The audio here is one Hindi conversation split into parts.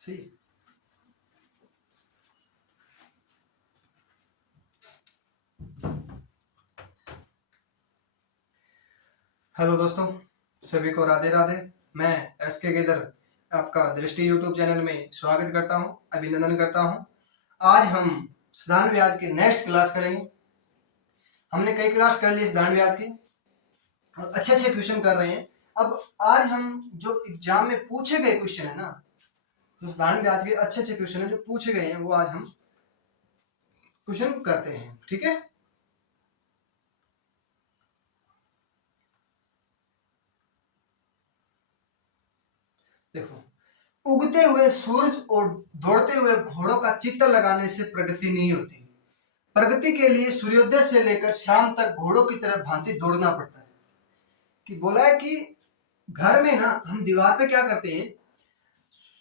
सी। हेलो दोस्तों, सभी को राधे राधे। मैं एसके गेदर आपका दृष्टि यूट्यूब चैनल में स्वागत करता हूं, अभिनंदन करता हूं। आज हम साधारण ब्याज की नेक्स्ट क्लास करेंगे। हमने कई क्लास कर ली साधारण ब्याज की और अच्छे अच्छे क्वेश्चन कर रहे हैं। अब आज हम जो एग्जाम में पूछे गए क्वेश्चन है ना, जो साधारण ब्याज के अच्छे अच्छे क्वेश्चन है जो पूछे गए हैं, वो आज हम क्वेश्चन करते हैं। ठीक है, देखो, उगते हुए सूरज और दौड़ते हुए घोड़ों का चित्र लगाने से प्रगति नहीं होती। प्रगति के लिए सूर्योदय से लेकर शाम तक घोड़ों की तरह भांति दौड़ना पड़ता है। कि बोला है कि घर में ना हम दीवार पे क्या करते हैं,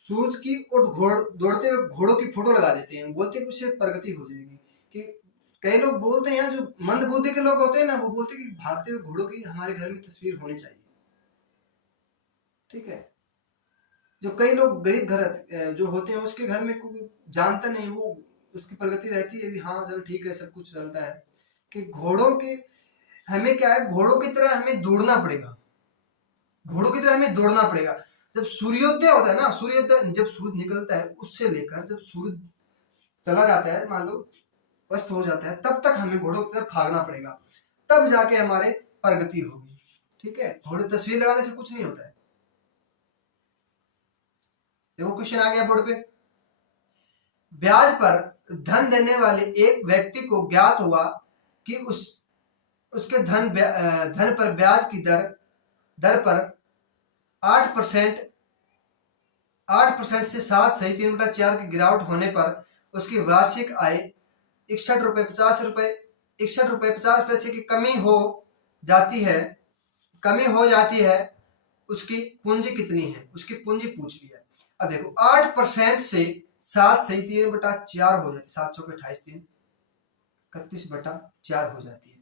सूरज की और दौड़ते हुए घोड़ों की फोटो लगा देते हैं, बोलते हैं कि उससे प्रगति हो जाएगी। कि कई लोग बोलते हैं, जो मंद बुद्धि के लोग होते हैं ना, वो बोलते हैं कि भागते हुए घोड़ों की हमारे घर में तस्वीर होनी चाहिए। ठीक है, जो कई लोग गरीब घर जो होते हैं उसके घर में कोई जानता नहीं, वो उसकी प्रगति रहती है भी, हाँ चलो ठीक है, सब कुछ चलता है। कि घोड़ों के हमें क्या है, घोड़ों की तरह हमें दौड़ना पड़ेगा। घोड़ों की तरह हमें दौड़ना पड़ेगा। जब सूर्योदय होता है ना, सूर्योदय जब सूरज निकलता है उससे लेकर जब सूरज चला जाता है, मान लो अस्त हो जाता है, तब तक हमें घोड़ों की तरफ भागना पड़ेगा, तब जाके हमारे प्रगति होगी। ठीक है, घोड़े तस्वीर लगाने से कुछ नहीं होता है। देखो क्वेश्चन आ गया बोर्ड पे। ब्याज पर धन देने वाले एक व्यक्ति को ज्ञात हुआ कि उसके धन पर ब्याज की दर पर 8% से 7.3/4 की गिरावट होने पर उसकी वार्षिक आय 61 रुपए 50 पैसे की कमी हो जाती है। उसकी पूंजी कितनी है, उसकी पूंजी पूछ लिया। अब देखो 8% से 7/3/4 हो जाती है, 7/28 31/4 हो जाती है।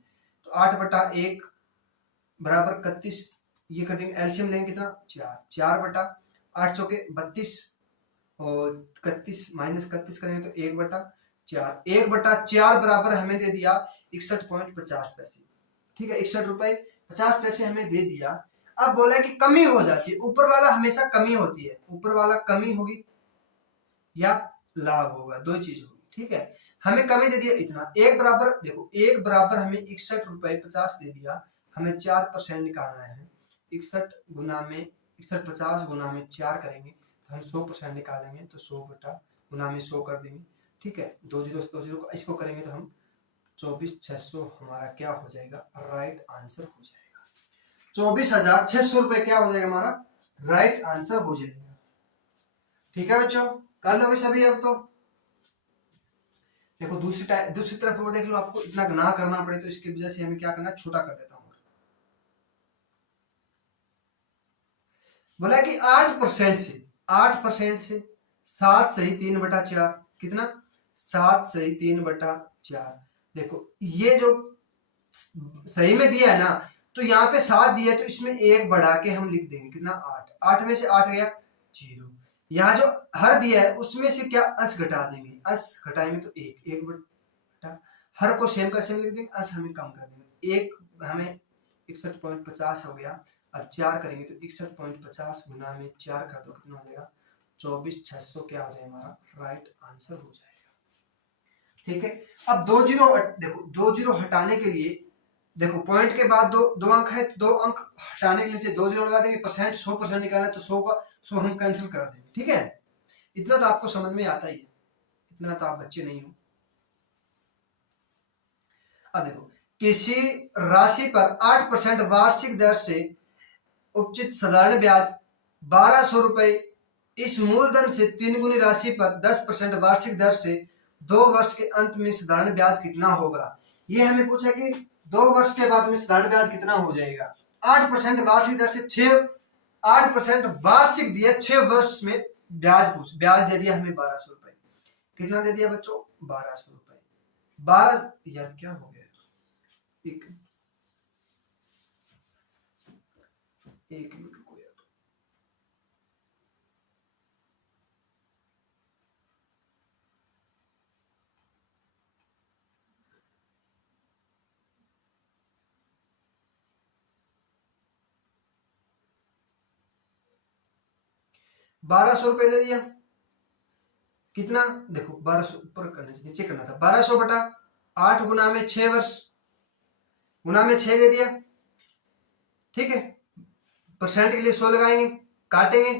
तो 8/1 बराबर 31, ये कर देंगे, एलसीएम लेंगे कितना, 4/8 और 31 माइनस 31 करेंगे तो 1/4, 1/4 बराबर हमें दे दिया 61.50 पैसे। ठीक है, 61 रुपए 50 पैसे हमें दे दिया। अब बोला कि कमी हो जाती है, ऊपर वाला हमेशा कमी होती है, ऊपर वाला कमी होगी या लाभ होगा, दो चीज होगी। ठीक है, हमें कमी दे दिया इतना, एक बराबर, देखो एक बराबर हमें 61 रुपए 50 दे दिया, हमें 4% निकालना है। 61 गुना में 61 50 गुना में 4 करेंगे तो हम 100% निकालेंगे, तो 100 बटा गुना में 100 कर देंगे। ठीक है, 2 जीरो से 2 जीरो को इसको करेंगे तो हम 24,600 हमारा क्या हो जाएगा, राइट आंसर हो जाएगा। 24,600 रुपए क्या हो जाएगा हमारा, राइट आंसर हो जाएगा। ठीक है बच्चों, कर लोगे सभी। अब तो देखो दूसरी तरफ वो देख लो, आपको इतना ना करना पड़े, तो इसकी वजह से हमें क्या करना है, छोटा कर देता हूं। बोला कि 8% से 7/3/4 कितना, 7/3/4। देखो ये जो सही में दिया है ना, तो यहाँ पे 7 दिया है, तो इसमें 1 बढ़ा के हम लिख देंगे कितना, 8। 8 में से 8 गया 0। यहाँ जो हर दिया है उसमें से क्या अंश घटा देंगे, अंश घटाएंगे तो 1 बटा हर को सेम का सेम लिख देंगे, अंश हमें कम कर देंगे। 1 हमें 61.50 हो गया। अब 4 करेंगे तो 61.50 गुना में 4 कर दो, कितना हो जाएगा, 24,600 क्या हो जाएगा हमारा, राइट आंसर हो जाएगा। ठीक है, अब 2 जीरो, देखो 2 जीरो हटाने के लिए, देखो पॉइंट के बाद दो अंक है, तो 2 अंक हटाने के नीचे 2 जीरो लगा देंगे। परसेंट 100% निकालना है तो 100 हम कैंसिल कर देंगे। ठीक है, इतना तो आपको समझ में आता ही है, इतना तो आप बच्चे नहीं हो। अब देखो, किसी राशि पर 8% वार्षिक दर से उचित साधारण ब्याज 1200 रुपए, इस मूलधन से 3 गुनी राशि पर 10% वार्षिक दर से 2 वर्ष के अंत में साधारण ब्याज कितना होगा। ये हमें पूछा कि 2 वर्ष के बाद में साधारण ब्याज कितना हो जाएगा। 8% वार्षिक दर से 8% वार्षिक दिया, 6 वर्ष में ब्याज दे दिया हमें 1200 रुपए। कितना दे दिया बच्चों, 1200 रुपए। 12, यार क्या हो गया, एक मिनट को यार, 1200 रुपये दे दिया। कितना देखो 1200 ऊपर करने से नीचे करना था, 1200 बटा 8 गुना में 6 वर्ष गुना में 6 दे दिया। ठीक है, परसेंट के लिए 100 लगाएंगे, काटेंगे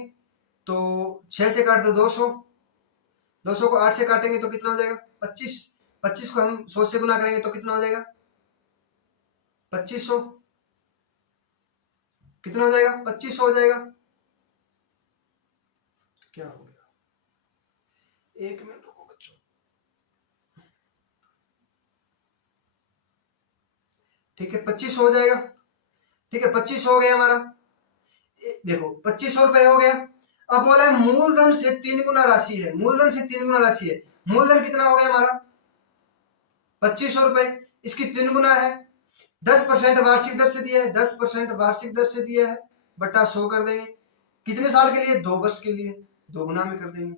तो 6 से काट दो 200, 200 को 8 से काटेंगे तो कितना हो जाएगा 25, 25 को हम 100 से गुना करेंगे तो कितना हो जाएगा 2500, कितना हो जाएगा 2500 हो जाएगा। क्या हो गया, एक मिनट रुको बच्चों। ठीक है 2500 हो जाएगा। ठीक है 2500 हो गया हमारा, देखो 2500 रुपए हो गया। अब बोला है मूलधन से 3 गुना राशि है, मूलधन से 3 गुना राशि है। मूलधन कितना हो गया हमारा 2500 रुपए, इसकी 3 गुना है, 10% वार्षिक दर से दिया है, 10% वार्षिक दर से दिया है, बटा 100 कर देंगे। कितने साल के लिए 2 वर्ष के लिए, 2 गुना में कर देंगे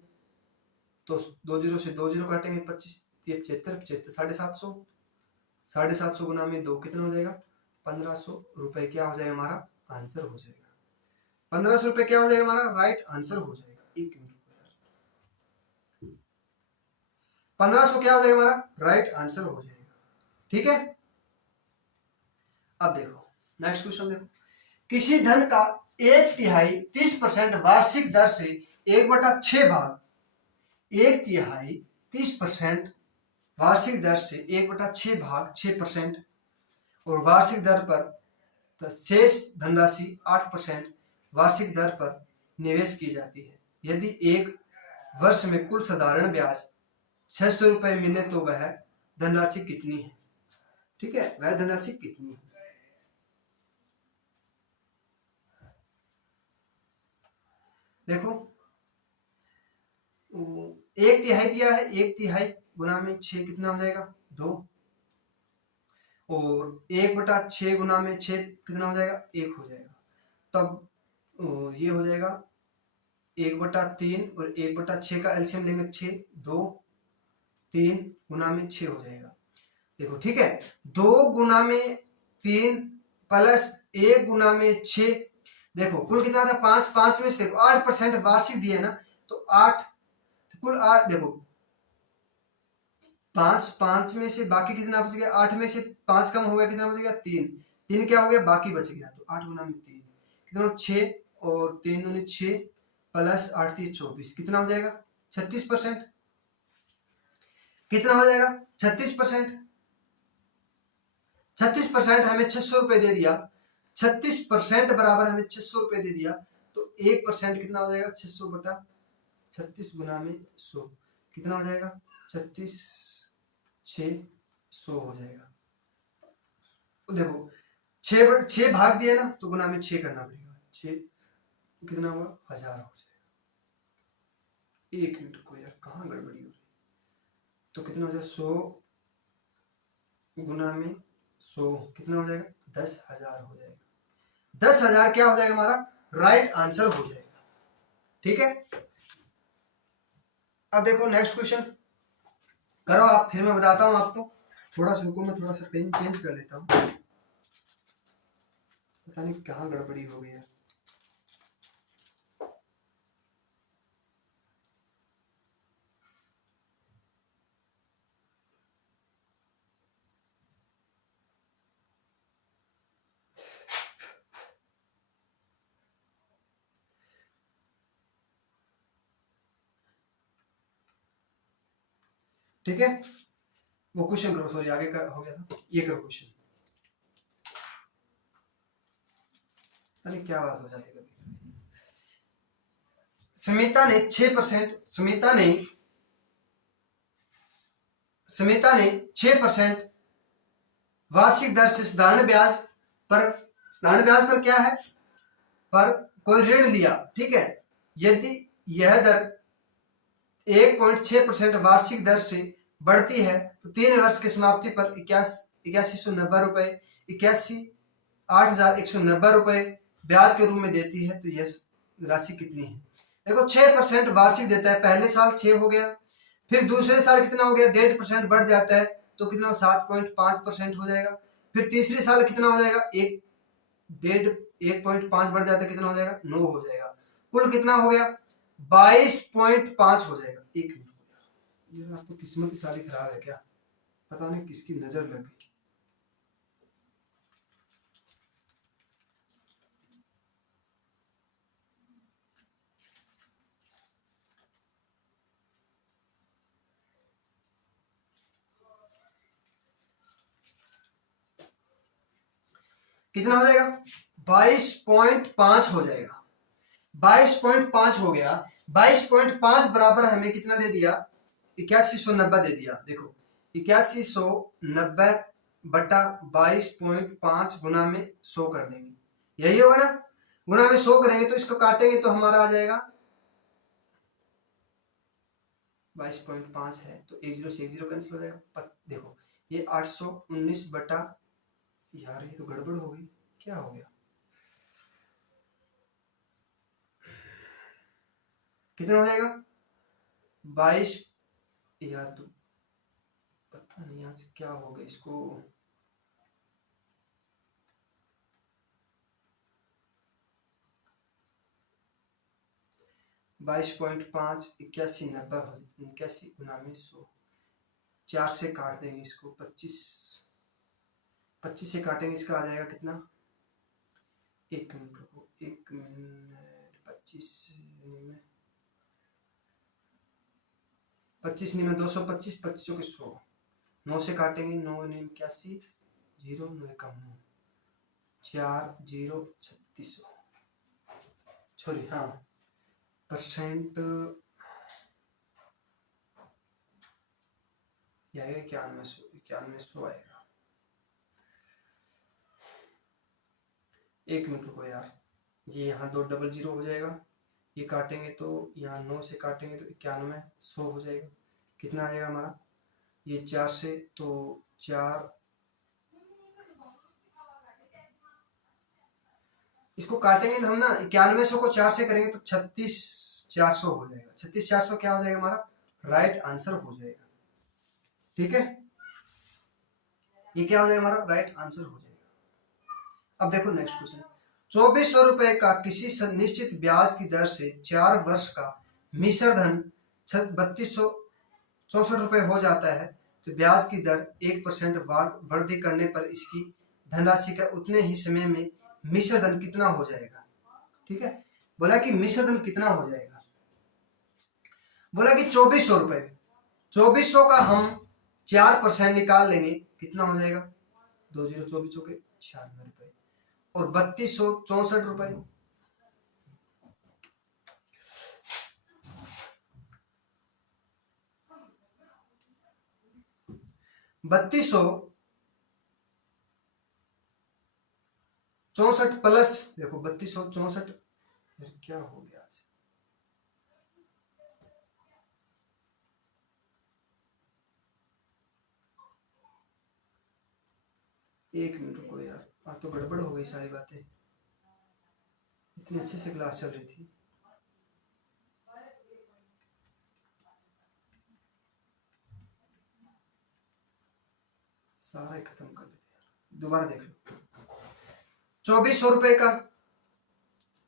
तो 2 जीरो से 2 जीरो काटेंगे, 25 75 75 750 गुना में 2 कितना हो जाएगा 1500 रुपए। क्या हो जाएगा हमारा आंसर हो जाएगा 1500 रुपए। क्या हो जाएगा हमारा राइट आंसर हो जाएगा। एक मिनट 1500 क्या हो जाएगा हमारा राइट आंसर हो जाएगा। ठीक है, अब देखो नेक्स्ट क्वेश्चन देखो, किसी धन का 1/3 30% वार्षिक दर से 1/6 भाग, 1/3 30% वार्षिक दर से 1/6 भाग 6% और वार्षिक दर पर शेष धनराशि 8% वार्षिक दर पर निवेश की जाती है। यदि एक वर्ष में कुल साधारण ब्याज 600 रुपए मिले तो वह धनराशि कितनी है। ठीक है, वह धनराशि कितनी है। देखो 1/3 दिया है, 1/3 गुना में 6 कितना हो जाएगा 2, और 1/6 गुना में 6 कितना हो जाएगा 1 हो जाएगा। तब ये हो जाएगा 1/3 और 1/6 का एलसीएम लेंगे 6, 2 3 गुना में 6 हो जाएगा। देखो ठीक है, 2 गुना में 3 प्लस 1 गुना में 6, देखो कुल कितना था 5, 5 में से देखो 8% वार्षिक दिए ना तो 8, कुल 8, देखो 5, 5 में से बाकी कितना बच गया, 8 में से 5 कम हो गया, कितना बच गया 3, 3 क्या हो गया बाकी बच गया, तो 8 गुना में 3 कितना 6 और 3 दूनी 6 प्लस 8 3 24 कितना हो जाएगा 36%। कितना हो जाएगा 36%। 36% हमें 600 रुपए दे दिया, 36% बराबर हमें 600 रुपए दे दिया, तो 1% कितना हो जाएगा 600 बटा 36 गुना में 100 कितना हो जाएगा 36 600 हो जाएगा। देखो 6 भाग दिया ना तो गुना में 6 करना पड़ेगा, 6 कितना हुआ 1000 हो जाएगा। एक मिनट को यार कहाँ गड़बड़ी हो रही, तो कितना हो जाएगा 100 गुना में 100 कितना हो जाएगा 10,000 हो जाएगा। 10,000 क्या हो जाएगा हमारा राइट आंसर हो जाएगा। ठीक है, अब देखो नेक्स्ट क्वेश्चन करो आप, फिर मैं बताता हूं आपको। थोड़ा सा रुको, मैं थोड़ा सा पेन चेंज कर लेता हूं, पता नहीं कहाँ गड़बड़ी हो गई है। ठीक है, वो क्वेश्चन करो, सॉरी आगे कर हो गया था, ये करो क्वेश्चन। अरे क्या बात हो जाती है कभी। समिता ने 6% समिता ने 6% वार्षिक दर से साधारण ब्याज पर क्या है पर कोई ऋण लिया। ठीक है, यदि यह दर 1.6% वार्षिक दर से बढ़ती है तो 3 वर्ष की समाप्ति पर 8190 रुपए 81,890 रुपए ब्याज के रूप में देती है, तो यह राशि कितनी है। देखो 6% वार्षिक देता है, पहले साल 6 हो गया, फिर दूसरे साल कितना हो गया 1.5% बढ़ जाता है तो कितना 7.5% हो जाएगा, फिर तीसरे साल कितना हो जाएगा 1.5 बढ़ जाता है कितना हो जाएगा 9 हो जाएगा। कुल कितना हो गया 22.5 हो जाएगा। 1 मिनट, ये आज तो किस्मत ही सारी खराब है क्या, पता नहीं किसकी नजर लग गई। कितना हो जाएगा, 22.5 हो जाएगा। 22.5 हो गया। 22.5 बराबर हमें कितना दे दिया, 8190 दे दिया। देखो 8190 बटा 22.5 गुना में 100 कर देंगे, यही होगा ना। गुना में 100 करेंगे तो इसको काटेंगे तो हमारा आ जाएगा 22.5 है तो 10 से 10 कैंसिल हो जाएगा। देखो ये 819 बटा, यार ये तो गड़बड़ हो गई, क्या हो गया, कितना हो जाएगा 22, यार तो पता नहीं आज क्या हो गया इसको। 22.5 8190 81 गुना में 100, 4 से काट देंगे इसको, 25 से काटेंगे, इसका आ जाएगा कितना, 1 मिनट रुको, 1 मिनट, 25 में 225, 25 के 100, 9 से काटेंगे, 9 9 81, 0 9 कम 9, 4 0 3600, सॉरी हाँ परसेंट आएगा 9100 आएगा। 1 मिनट रुको यार, ये यहाँ 2 डबल 0 हो जाएगा, ये काटेंगे तो यहाँ 9 से काटेंगे तो 9100 हो जाएगा। कितना आएगा हमारा, ये 4 से तो 4, इसको काटेंगे तो हम ना 9100 को 4 से करेंगे तो 36400 हो जाएगा। 36400 क्या हो जाएगा हमारा, राइट आंसर हो जाएगा। ठीक है, ये क्या हो जाएगा हमारा, राइट आंसर हो जाएगा। अब देखो नेक्स्ट क्वेश्चन, 2400 रुपए का किसी निश्चित ब्याज की दर से 4 वर्ष का मिश्र धन 3264 रुपए हो जाता है, तो ब्याज की दर 1% वृद्धि करने पर इसकी धनराशि का उतने ही समय में मिश्र धन कितना हो जाएगा। ठीक है, बोला कि मिश्र धन कितना हो जाएगा, बोला कि 2400 रुपए, 2400 का हम 4% निकाल लेंगे, कितना हो जाएगा, 2 0 24 के 96 रुपए, और 3264 रुपए, 3264 प्लस, देखो 3264, क्या हो गया आज, एक मिनट रुको यार, आज तो गड़बड़ हो गई सारी बातें, इतनी अच्छे से क्लास चल रही थी। सारा ही खत्म कर देते, दोबारा देख लो। 2400 रुपए का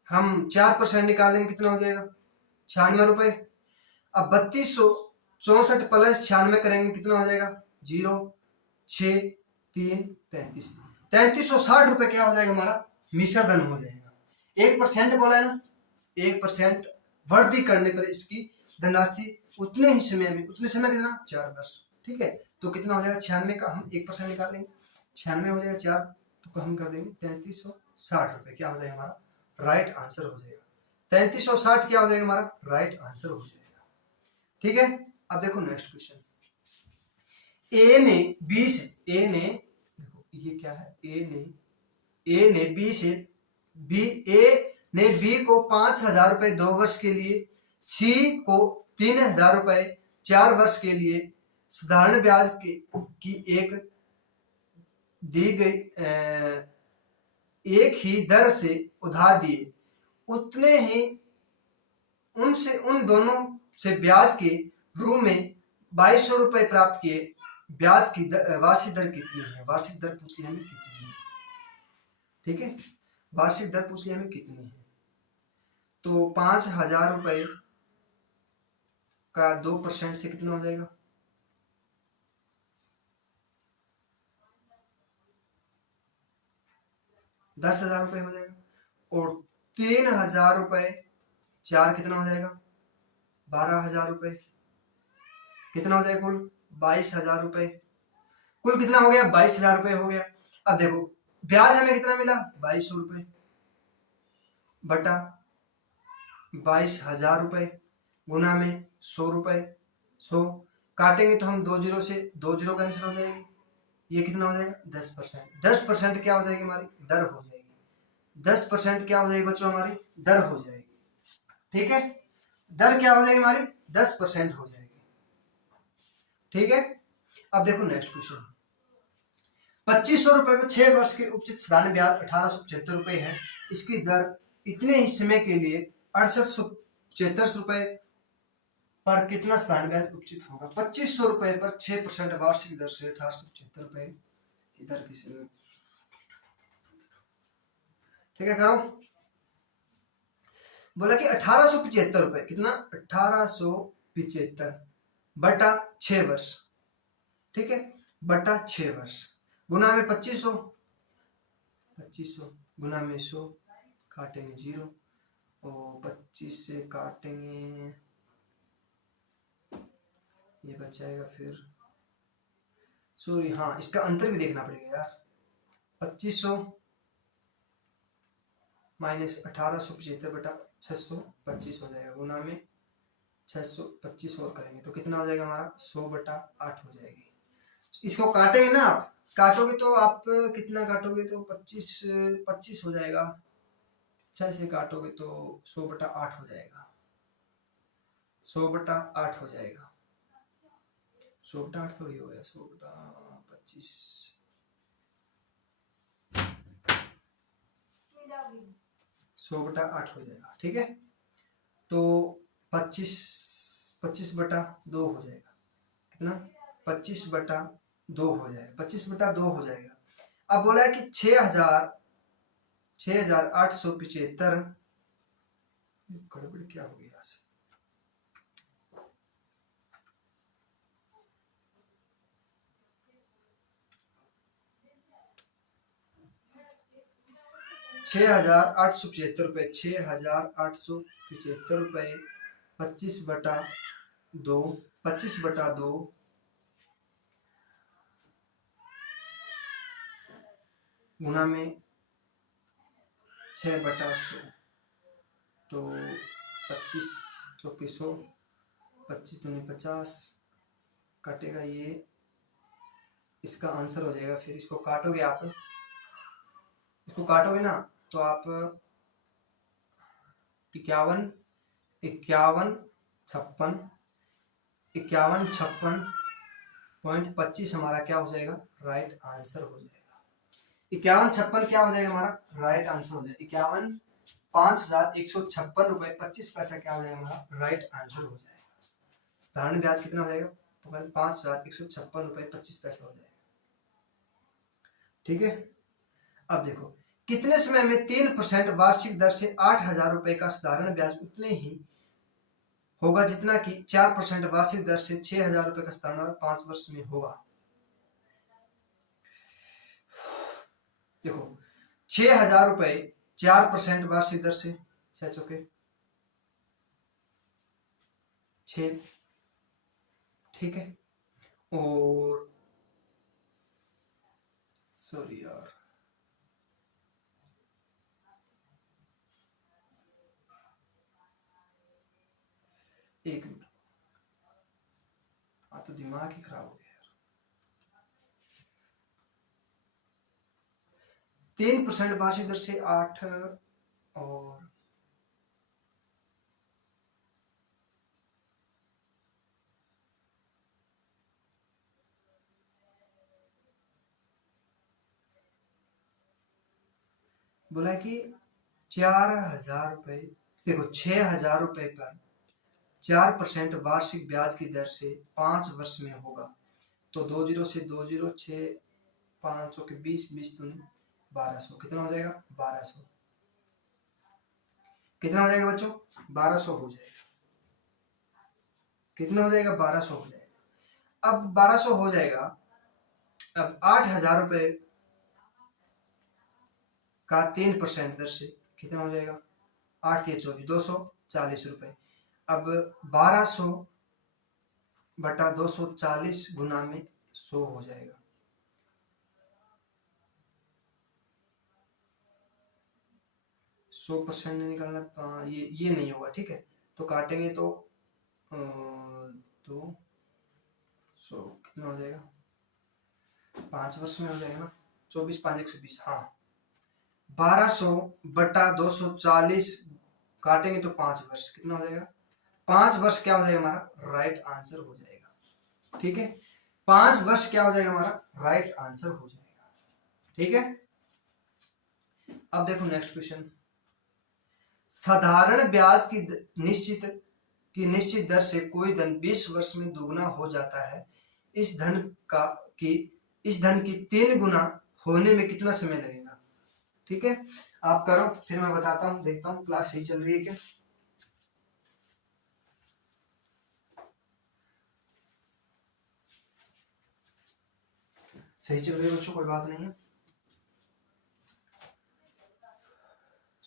हम 4% निकालेंगे, कितना हो जाएगा, 96 रुपए। अब 3264 प्लस 96 करेंगे, कितना हो जाएगा, 0 6 3 33, 3360 रुपए क्या हो जाएगा हमारा, मिश्र धन हो जाएगा। 1% बोला है ना, 1% वृद्धि करने पर इसकी धनराशि उतने ही समय में, उतने समय कितना, 4 वर्ष। ठीक है, तो कितना हो जाएगा, 96 का हम 1% निकालेंगे, 96 हो जाएगा 4, तो हम कर देंगे 3360 रुपए, क्या हो जाएगा हमारा, राइट आंसर हो जाएगा। 3360 क्या हो जाएगा हमारा, राइट आंसर हो जाएगा। ठीक है, अब देखो नेक्स्ट क्वेश्चन, ए ने बी से, ए ने, देखो ये क्या है, ए ने बी से, ए ने बी को 5000 रुपए 2 वर्ष के लिए, सी को 3000 रुपए 4 वर्ष के लिए साधारण ब्याज की एक दी गई एक ही दर से उधार दिए, उतने ही उनसे उन दोनों से ब्याज के रूप में 2200 रुपए प्राप्त किए, ब्याज की वार्षिक दर कितनी है, वार्षिक दर पूछ लिया हमें कितनी है। ठीक है, वार्षिक दर पूछ लिया हमें कितनी है, तो 5000 रुपए का 2% से कितना हो जाएगा? 10,000 रुपये हो जाएगा। और 3,000 रुपये 4 कितना हो जाएगा? 12,000 रुपये। कितना हो जाएगा कुल? 22,000 रुपये। कुल कितना हो गया? 22,000 रुपये हो गया। अब देखो ब्याज हमें कितना मिला? 2200 रुपये बटा 22,000 रुपये गुना में 100 रुपये। 100 काटेंगे तो हम 2 जीरो से 2 जीरो कैंसिल हो जाएगी। ये कितना हो जाएगा? 10%। 10% क्या हो जाएगी? हमारी दर हो जाएगी। 10% क्या हो जाएगी बच्चों? हमारी दर हो जाएगी। ठीक है, दर क्या हो जाएगी हमारी? 10% हो जाएगी। ठीक है, अब देखो नेक्स्ट क्वेश्चन। 2500 रुपए में 6 वर्ष के उचित साधारण ब्याज 1875 रुपए है। इसकी दर इतने ही समय के लिए 6875 रुपए पर कितना साधारण ब्याज उचित होगा? 2500 रुपए पर 6% वार्षिक दर से 1875 रुपए इधर किसी में। ठीक है, करो। बोला कि 1875 रुपए, कितना? 1875 बटा 6 वर्ष। ठीक है, बटा 6 वर्ष गुना में 2500। 2500 गुना में 100 काटेंगे 0 और 25 से काटेंगे ये बच जाएगा। फिर सॉरी, हाँ इसका अंतर भी देखना पड़ेगा यार। 2500 माइनस 1875 बटा 625 हो जाएगा गुना में 625 और करेंगे तो कितना हो जाएगा हमारा? 100 बटा 8 हो जाएगी। इसको काटेंगे ना, आप काटोगे तो आप कितना काटोगे? तो 25 हो जाएगा। 6 से काटोगे तो 100 बटा 8 हो जाएगा। 100 बटा 8 हो जाएगा। 100 बटा 8 तो ये हो गया 100 बटा 25। 100 बटा 8 हो जाएगा। ठीक है, तो 25 बटा 2 हो जाएगा। कितना? 25 बटा 2 हो जाएगा। 25 बटा 2 हो जाएगा। अब बोला है कि 6,875 गड़बड़ क्या हो गया? 6,875 रुपये। 6,875 रुपये 25 बटा 2, 25 बटा 2 गुना में 6 बटा 100 तो 25 चौके 100, 25 दूनी 50 कटेगा ये, इसका आंसर हो जाएगा। फिर इसको काटोगे आप, इसको काटोगे ना तो आप 51 51 56 51 56.25 हमारा क्या हो जाएगा? राइट आंसर हो जाएगा। 51 56 क्या हो जाएगा हमारा? राइट आंसर हो जाएगा। 51 5,156 रुपए 25 पैसा क्या हो जाएगा हमारा? राइट आंसर हो जाएगा। साधारण ब्याज कितना हो जाएगा? 5,156 रुपए 25 पैसा हो जाएगा। ठीक है, अब देखो कितने समय में 3% वार्षिक दर से 8,000 रुपए का साधारण ब्याज उतने ही होगा जितना कि 4% वार्षिक दर से 6,000 रुपए का साधारण ब्याज 5 वर्ष में होगा। देखो 6,000 रुपए 4% वार्षिक दर से 6 चौके 6। ठीक है, और सॉरी यार, एक मिनट, हाँ तो दिमाग ही खराब हो गया यार। 3% वार्षिक दर से 8 और बोला कि 4,000 रुपए। देखो 6,000 रुपए पर 4% वार्षिक ब्याज की दर से 5 वर्ष में होगा तो 2 जीरो से 2 जीरो 6 500 के 20 20 दूनी 1200 कितना हो जाएगा? 1200 कितना हो जाएगा बच्चों? 1200 हो जाएगा। कितना हो जाएगा, 1200 हो जाएगा। अब 1200 हो जाएगा, अब 8000 रुपये का 3% दर से कितना हो जाएगा, 8 या 24, 240 रुपये। अब 1200 बटा 240 गुना में 100 हो जाएगा। सौ % नहीं निकालना, ये नहीं होगा, ठीक है। तो काटेंगे तो 200 कितना हो जाएगा, 5 वर्ष में हो जाएगा ना, 24 5 120, हाँ 1200 बटा 240 काटेंगे तो 5 वर्ष कितना हो जाएगा, 5 वर्ष क्या हो जाएगा हमारा, राइट आंसर हो जाएगा। ठीक है, 5 वर्ष क्या हो जाएगा हमारा, राइट आंसर हो जाएगा। ठीक है, अब देखो नेक्स्ट क्वेश्चन। साधारण ब्याज की निश्चित दर से कोई धन 20 वर्ष में दोगुना हो जाता है। इस धन की 3 गुना होने में कितना समय लगेगा। ठीक है, आप करो, फिर मैं बताता हूँ, देखता हूँ क्लास सही चल रही है क्या। सही चल रही है बच्चों, कोई बात नहीं है।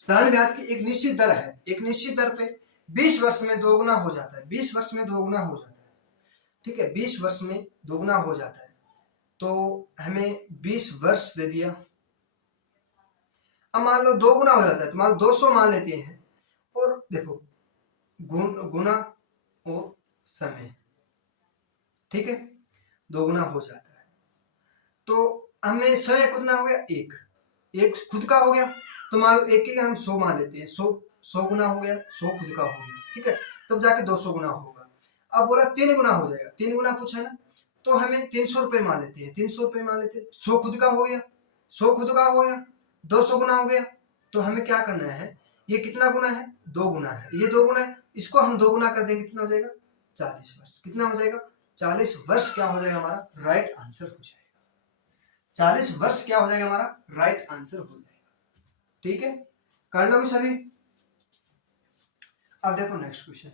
साधारण ब्याज की एक निश्चित दर है, एक निश्चित दर पे 20 वर्ष में दोगुना हो जाता है, 20 वर्ष में दोगुना हो जाता है। ठीक है, 20 वर्ष में दोगुना हो जाता है, तो हमें 20 वर्ष दे दिया। अब मान लो दोगुना हो जाता है, तो मान लो 200 मान लेते हैं, और देखो गुना और समय, ठीक है, दोगुना हो जाता है। तो हमें समय कितना हो गया, एक खुद का हो गया, तो मान लो एक हम 100 मान लेते हैं, 100 गुना हो गया, 100 खुद का हो गया। ठीक है, तब जाके 200 गुना होगा। अब बोला 3 गुना हो जाएगा, 3 गुना पूछा है ना, तो हमें 300 रुपये मान लेते हैं, 300 रुपये मान लेते हैं, 100 खुद का हो गया, 100 खुद का हो गया, 200 गुना हो गया। तो हमें क्या करना है, ये कितना गुना है, 2 गुना है, ये 2 गुना है, इसको हम 2 गुना कर देंगे, कितना हो जाएगा, 40 वर्ष। कितना हो जाएगा, 40 वर्ष क्या हो जाएगा हमारा, राइट आंसर हो जाएगा। 40 वर्ष क्या हो जाएगा हमारा, राइट आंसर हो जाएगा। ठीक है, कर लोगे सभी। अब देखो नेक्स्ट क्वेश्चन।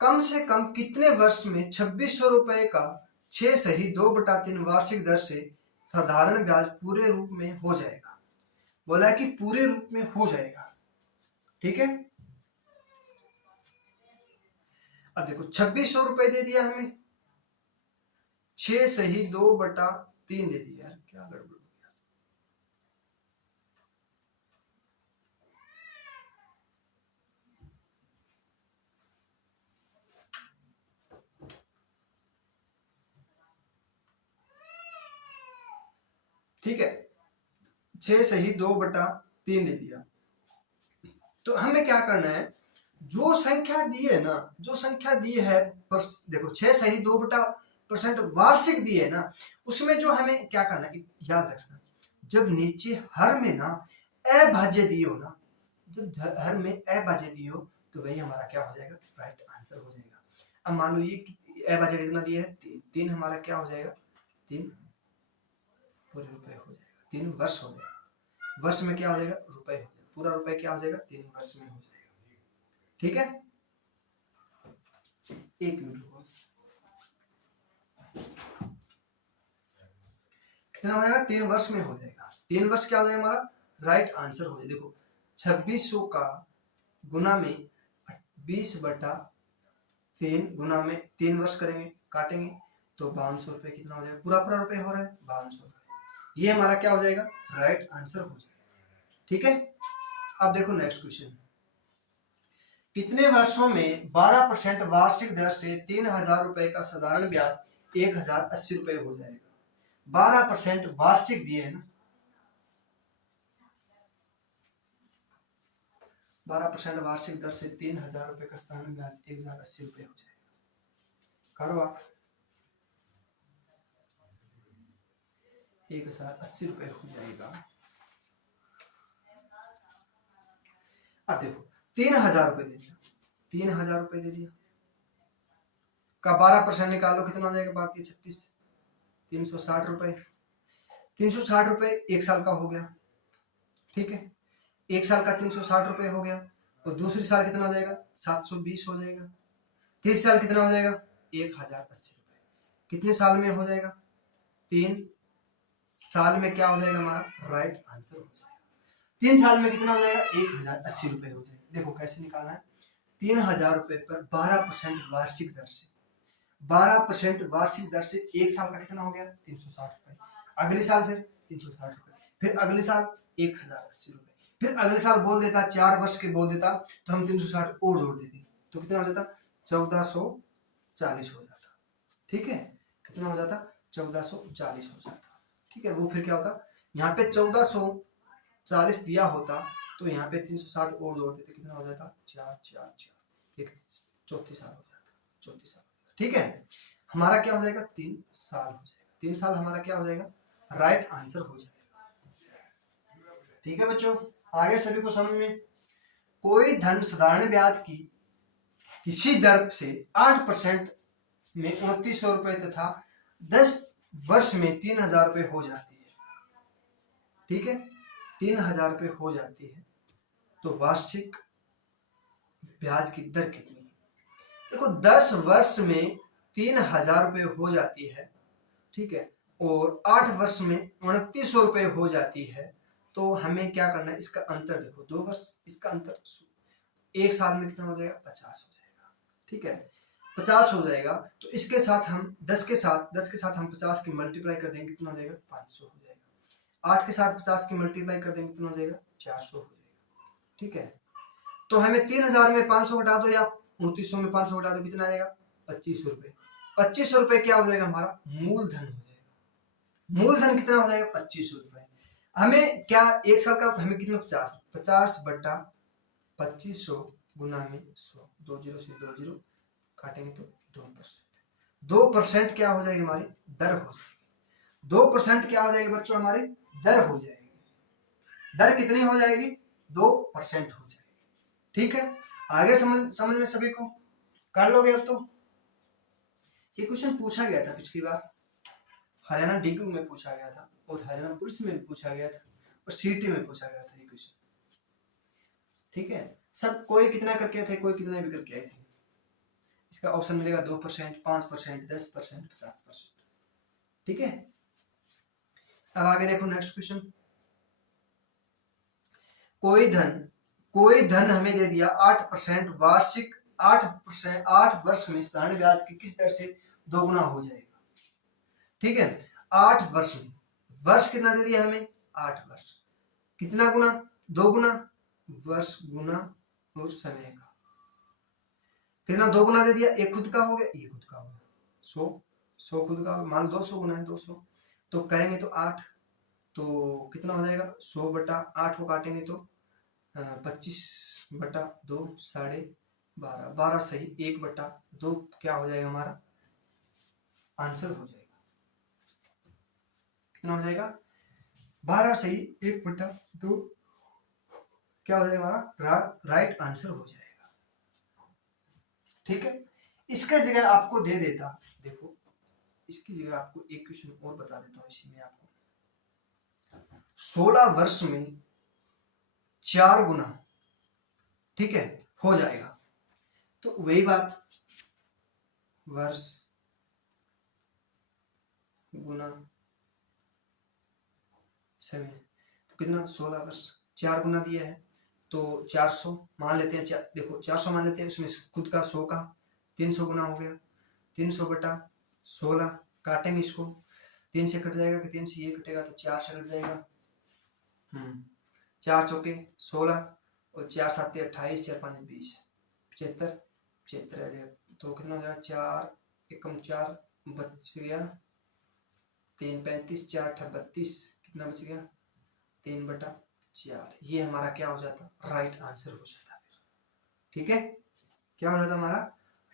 कम से कम कितने वर्ष में 2600 रुपए का 6 सही 2/3 वार्षिक दर से साधारण ब्याज पूरे रूप में हो जाएगा। बोला है कि पूरे रूप में हो जाएगा। ठीक है, अब देखो 2600 रुपए दे दिया हमें, 6 सही 2/3 दे दिया, क्या गड़बड़ हो गया। ठीक है, 6 सही 2/3 दे दिया। तो हमें क्या करना है, जो संख्या दी है ना, जो संख्या दी है, देखो 6 सही 2% वार्षिक दी है ना, उसमें जो हमें क्या करना है, याद रखना, जब नीचे हर में ना अभाज्य दी हो ना, जब हर में अभाज्य दी हो, तो वही हमारा क्या हो जाएगा, राइट आंसर हो जाएगा। अब मान लो ये अभाज्य कितना दिया है, 3 हमारा क्या हो जाएगा, 3 पूरे रुपए हो जाएगा, 3 वर्ष हो जाएगा, वर्ष में क्या हो जाएगा, रुपए हो जाएगा, पूरा रुपए क्या हो जाएगा, 3 वर्ष में हो जाएगा। ठीक है, 1 मिनट रुको, कितना हो जाएगा, 3 वर्ष में हो जाएगा, 3 वर्ष क्या हो जाएगा हमारा, राइट आंसर हो जाएगा। देखो 2600 का गुना में 20/3 गुना में 3 वर्ष करेंगे, काटेंगे तो 5200 रुपए कितना हो जाएगा, पूरा रुपए हो रहा है 5200 रुपए, ये हमारा क्या हो जाएगा, राइट आंसर हो जाएगा। ठीक है, अब देखो नेक्स्ट क्वेश्चन। कितने वर्षों में 12% वार्षिक दर से 3000 रुपए का साधारण ब्याज 1080 रुपए हो जाएगा। 12% वार्षिक दिए है ना, 12% वार्षिक दर से 3000 रुपए का साधारण ब्याज 1080 रुपए हो जाएगा। करो आप, 1080 रुपए हो जाएगा। अब देखो 3000 रुपए दे दिया, 3000 रुपए दे दिया का 12% निकालो, कितना हो जाएगा, 36 360 रुपए, 360 रुपए 1 साल का हो गया। ठीक है, 1 साल का 360 रुपए हो गया, और दूसरी साल कितना हो जाएगा 720 हो जाएगा। तीसरी साल कितना हो जाएगा 1080 रुपये। कितने साल में हो जाएगा 3 साल में क्या हो जाएगा हमारा राइट आंसर हो जाएगा। 3 साल में कितना हो जाएगा 1080 रुपये हो जाएगा। देखो कैसे निकालना है 3000 रुपये पर 12% वार्षिक दर से 12% वार्षिक दर से एक साल का कितना हो गया 360 रुपये। अगले साल फिर 360 रुपये, फिर अगले साल 1080 रुपये, फिर अगले साल बोल देता 4 वर्ष के बोल देता तो हम 360 और जोड़ देते तो कितना हो जाता 1440 हो जाता। ठीक है, कितना हो जाता 1440 हो जाता। ठीक है, वो फिर क्या होता यहाँ पे 1440 दिया होता तो यहाँ पे 360 और जोड़ देते कितना हो जाता 4 4 4 एक 34 साल हो जाता 34 साल। ठीक है, हमारा क्या हो जाएगा 3 साल हो जाएगा। 3 साल हमारा क्या हो जाएगा राइट आंसर हो जाएगा। ठीक है बच्चों, आगे सभी को समझ में। कोई धन साधारण ब्याज की किसी दर से 8% में 2900 रुपये तथा 10 वर्ष में 3000 रुपये हो जाती है। ठीक है, 3000 रुपये हो जाती है तो वार्षिक ब्याज की दर कितनी है। देखो 10 वर्ष में 3000 रुपये हो जाती है, ठीक है, और 8 वर्ष में 2900 रुपये हो जाती है तो हमें क्या करना है इसका अंतर देखो 2 वर्ष, इसका अंतर एक साल में कितना हो जाएगा 50 हो जाएगा। ठीक है, 50 हो जाएगा तो इसके साथ हम 10 के साथ हम 50 की मल्टीप्लाई कर देंगे कितना हो जाएगा 500 हो जाएगा। 8 के साथ 50 की मल्टीप्लाई कर देंगे कितना हो जाएगा 400 हो जाएगा। ठीक है, तो हमें 3000 में 500 घटा दो या 2900 में 500 घटा दो कितना आएगा 2500 रुपये। 2500 रुपये क्या हो जाएगा हमारा मूलधन हो जाएगा। मूलधन कितना हो जाएगा 2500 रुपये। हमें क्या एक साल का हमें कितना 50 बटा 2500 गुना में 100 2 0 से 2 0 काटेंगे तो 2%। 2% क्या हो जाएगी हमारी दर हो जाएगी। 2% क्या हो जाएगी बच्चों हमारी दर हो जाएगी। दर कितनी हो जाएगी 2% हो जाएगी। ठीक है, आगे समझ में सभी को कर लोगे। अब तो ये क्वेश्चन पूछा गया था पिछली बार, हरियाणा डीक्यू में पूछा गया था और हरियाणा पुलिस में भी पूछा गया था और सीटी में पूछा गया था ये क्वेश्चन। ठीक है, सब कोई कितना करके आए थे, कोई कितना भी करके आए थे। इसका ऑप्शन मिलेगा 2%, 5%, 10%, 50%। ठीक है, अब आगे देखो नेक्स्ट क्वेश्चन। कोई धन हमें दे दिया 8% वार्षिक 8 वर्ष में साधारण ब्याज की किस दर से दोगुना हो जाएगा। ठीक है, 8 वर्ष में, वर्ष कितना दे दिया हमें 8 वर्ष, कितना गुना 2 गुना, वर्ष गुना और समय का कितना 2 गुना दे दिया, एक खुद का हो गया ये खुद का हो गया 100 खुद का, मान 200 गुना है 200 तो करेंगे तो 8 तो कितना हो जाएगा 100 बटा 8 को काटेंगे तो 25 बटा 2 12.5 12 सही 1 बटा 2 क्या हो जाएगा हमारा आंसर हो जाएगा। कितना हो जाएगा 12 सही 1 बटा 2 क्या हो जाएगा हमारा राइट आंसर हो जाएगा। ठीक है, इसका जगह आपको दे देता, देखो इसकी जगह आपको एक क्वेश्चन और बता देता हूं। इसी में आपको 16 वर्ष में 4 गुना, ठीक है, हो जाएगा तो वही बात वर्ष गुना समय तो कितना 16 वर्ष 4 गुना दिया है तो 400 मान लेते हैं। देखो 400 मान लेते हैं, उसमें खुद का 100 का 300 गुना हो गया 300 बटा 16 काटेंगे इसको 3 से कट जाएगा कि 3 से ये कटेगा तो 4 से कट जाएगा 4 चौके 16 और 4 7 28 4 5 20 75 75 तो कितना हो जाएगा 4 एकम 4 बच गया 3 35 4 8 32 कितना बच गया 3 बटा 4। ये हमारा क्या हो जाता राइट आंसर हो जाता। ठीक है, क्या हो जाता हमारा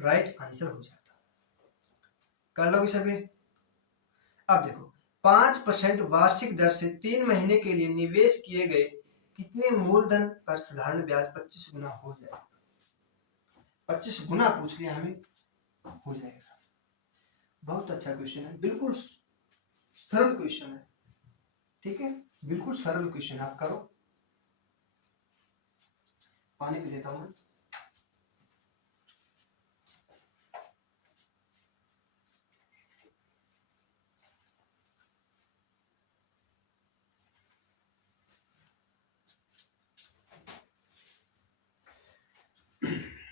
राइट आंसर हो जाता। कर लोगे सभी। अब देखो 5% वार्षिक दर से 3 महीने के लिए निवेश किए गए कितने मूलधन पर साधारण ब्याज 25 गुना हो जाएगा। 25 गुना पूछ लिया हमें, हो जाएगा। बहुत अच्छा क्वेश्चन है, बिल्कुल सरल क्वेश्चन है। ठीक है, बिल्कुल सरल क्वेश्चन आप करो। पानी पी लेता हूँ मैं।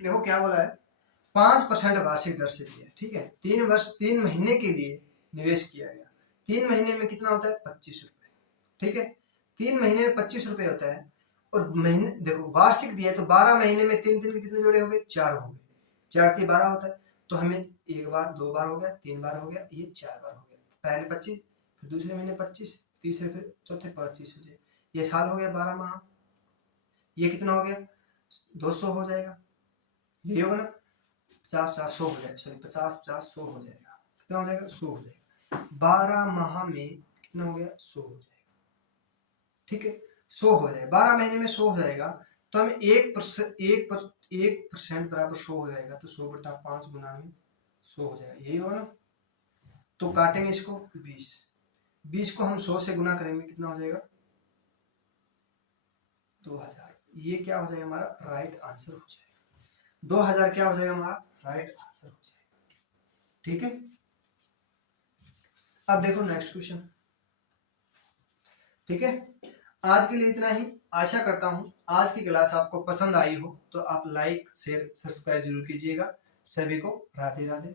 देखो क्या बोला है, 5% वार्षिक दर से दिया, ठीक है। 3 महीने के लिए निवेश किया गया। 3 महीने में कितना होता है, 25 रुपए, ठीक है। 3 महीने में 25 रुपए होता है। और महीने देखो वार्षिक दिया है तो 12 महीने में 3 के कितने जोड़े हो गए, 4 हो गए। 4 के 12 होता है, तो हमें 1 बार 2 बार हो गया, 3 बार हो गया, ये 4 बार हो गया। पहले 25, फिर दूसरे महीने 25, तीसरे फिर चौथे 25 हो जाए, ये साल हो गया 12 माह। ये कितना हो गया, 200 हो जाएगा, यही होगा ना। 50 100 हो जाएगा, सॉरी 50 100 हो जाएगा। कितना हो जाएगा, 100 हो जाएगा। 12 माह में कितना हो गया, 100 हो जाएगा, ठीक है। 100 हो जाएगा, 12 महीने में 100 हो जाएगा। तो हमें 1% बराबर 100 हो जाएगा, तो 100/5 गुना में 100 हो जाएगा, यही होगा ना। तो काटेंगे इसको 20 को हम 100 से गुना करेंगे, कितना हो जाएगा, 2000। ये क्या हो जाएगा, हमारा राइट आंसर हो जाएगा। 2000 क्या हो जाएगा, हमारा राइट आंसर हो जाएगा, ठीक है। अब देखो नेक्स्ट क्वेश्चन, ठीक है। आज के लिए इतना ही। आशा करता हूं आज की क्लास आपको पसंद आई हो, तो आप लाइक शेयर सब्सक्राइब जरूर कीजिएगा। सभी को राधे राधे।